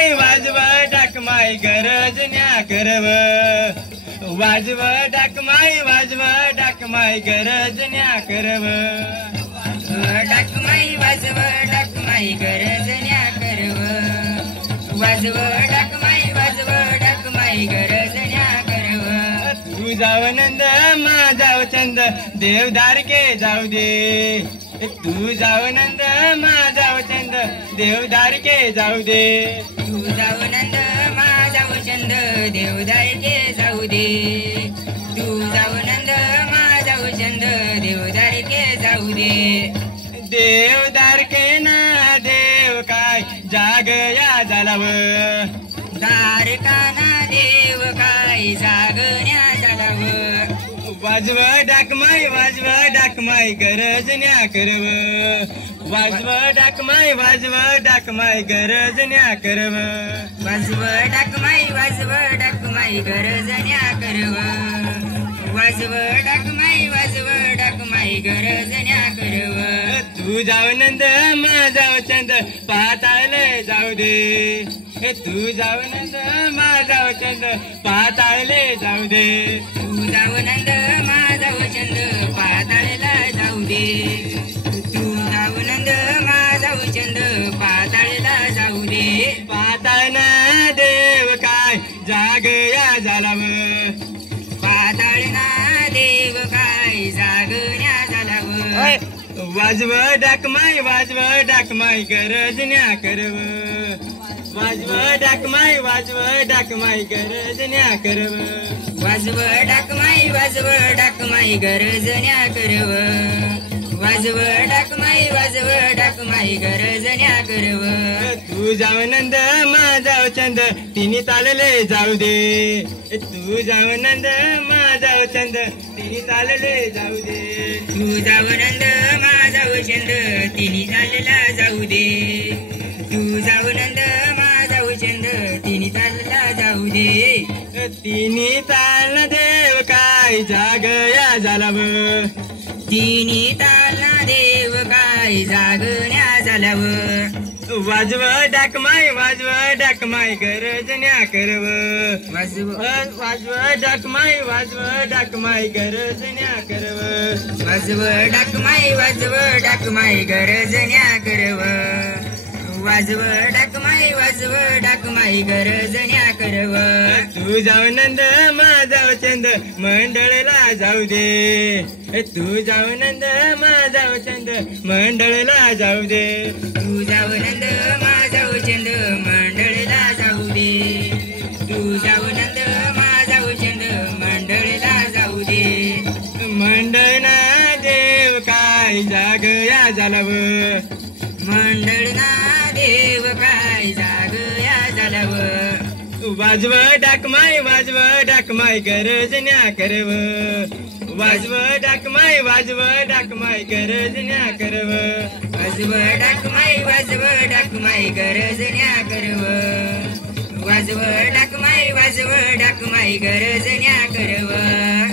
माई वाजव डाकमाई गरजण्या करव वाजव डाकमाई वाजव डाकमाई गरजण्या करव डाकमाई वाजव डाकमाई गरजण्या करव वाजव डाकमाई वाजव डाकमाई गरजण्या करव तू जाव नंद मा जाव चंद देवदारके जाऊ दे तू जाव नंद मा जाव चंद देवदारके जाऊ दे तू जाव नंद मा जाव चंद देवदारके जाऊ दे तू जाव नंद मा जाव चंद देवदारके जाऊ दे देवदारके ना देव काय जाग या झालाव दारकाना देव काय जागण्या झालाव वाजव डाकमाई वाजव डाकमाई गरजण्या करव वाजव डाकमाई वाजव डाकमाई गरजण्या करव वाजव डाकमाई वाजव डाकमाई गरजण्या करव वाजव डाकमाई वाजव डाकमाई गरजण्या करव तू जाव नंद मा जाव चंद पाताळले जाऊ दे तू जाव नंद मा जाव चंद पाताळले जाऊ दे तू जाव नंद मा जाव चंद पाताळला जाऊ दे तू जाव नंद मा जाव चंद पाताळला जाऊ दे पाताळना देव काय जाग या झालाव पाताळना देव काय जागण्या झालाव वाजव डाकमाई वाजव डाकमाई गरजण्या करव वाजव डाकमाई वाजव डाकमाई गरजण्या करव वाजव डाकमाई वाजव डाकमाई गरजण्या करव वाजव डाकमाई वाजव डाकमाई गरजण्या करव तू जाव नंद मा जाव चंद तिन्ही चालले जाऊ दे तू जाव नंद मा जाव चंद तिन्ही चालले जाऊ दे तू जाव नंद मा जाव चंद तिन्ही चालला जाऊ दे तू जाव नंद मा जाव चंद तिन्ही चालला जाऊ दे तिन्ही चालना देव काय जाग या झालाव तिन्ही तालना देव काय जागण्या झालाव वाजव डाकमाई वाजव डाकमाई गरजण्या करव वाजव वाजव डाकमाई वाजव डाकमाई गरजण्या करव वाजव डाकमाई वाजव डाकमाई गरजण्या करव वाजव डाकमाई वाजव डाकमाई गरजण्या करव तू जाव नंद मा जाव चंद मंडळला जाऊ दे तू जाव नंद मा जाव चंद मंडळला जाऊ दे तू जाव नंद मा जाव चंद मंडळला जाऊ दे तू जाव नंद मा जाव चंद मंडळला जाऊ दे मंडळना देव काय जाग या झालाव मंडळना देव काय जाग या झालाव वाजव डाकमाई वाजव डाकमाई गरजण्या करव वाजव डाकमाई वाजव डाकमाई गरजण्या करव वाजव डाकमाई वाजव डाकमाई गरजण्या करव वाजव डाकमाई वाजव डाकमाई गरजण्या करव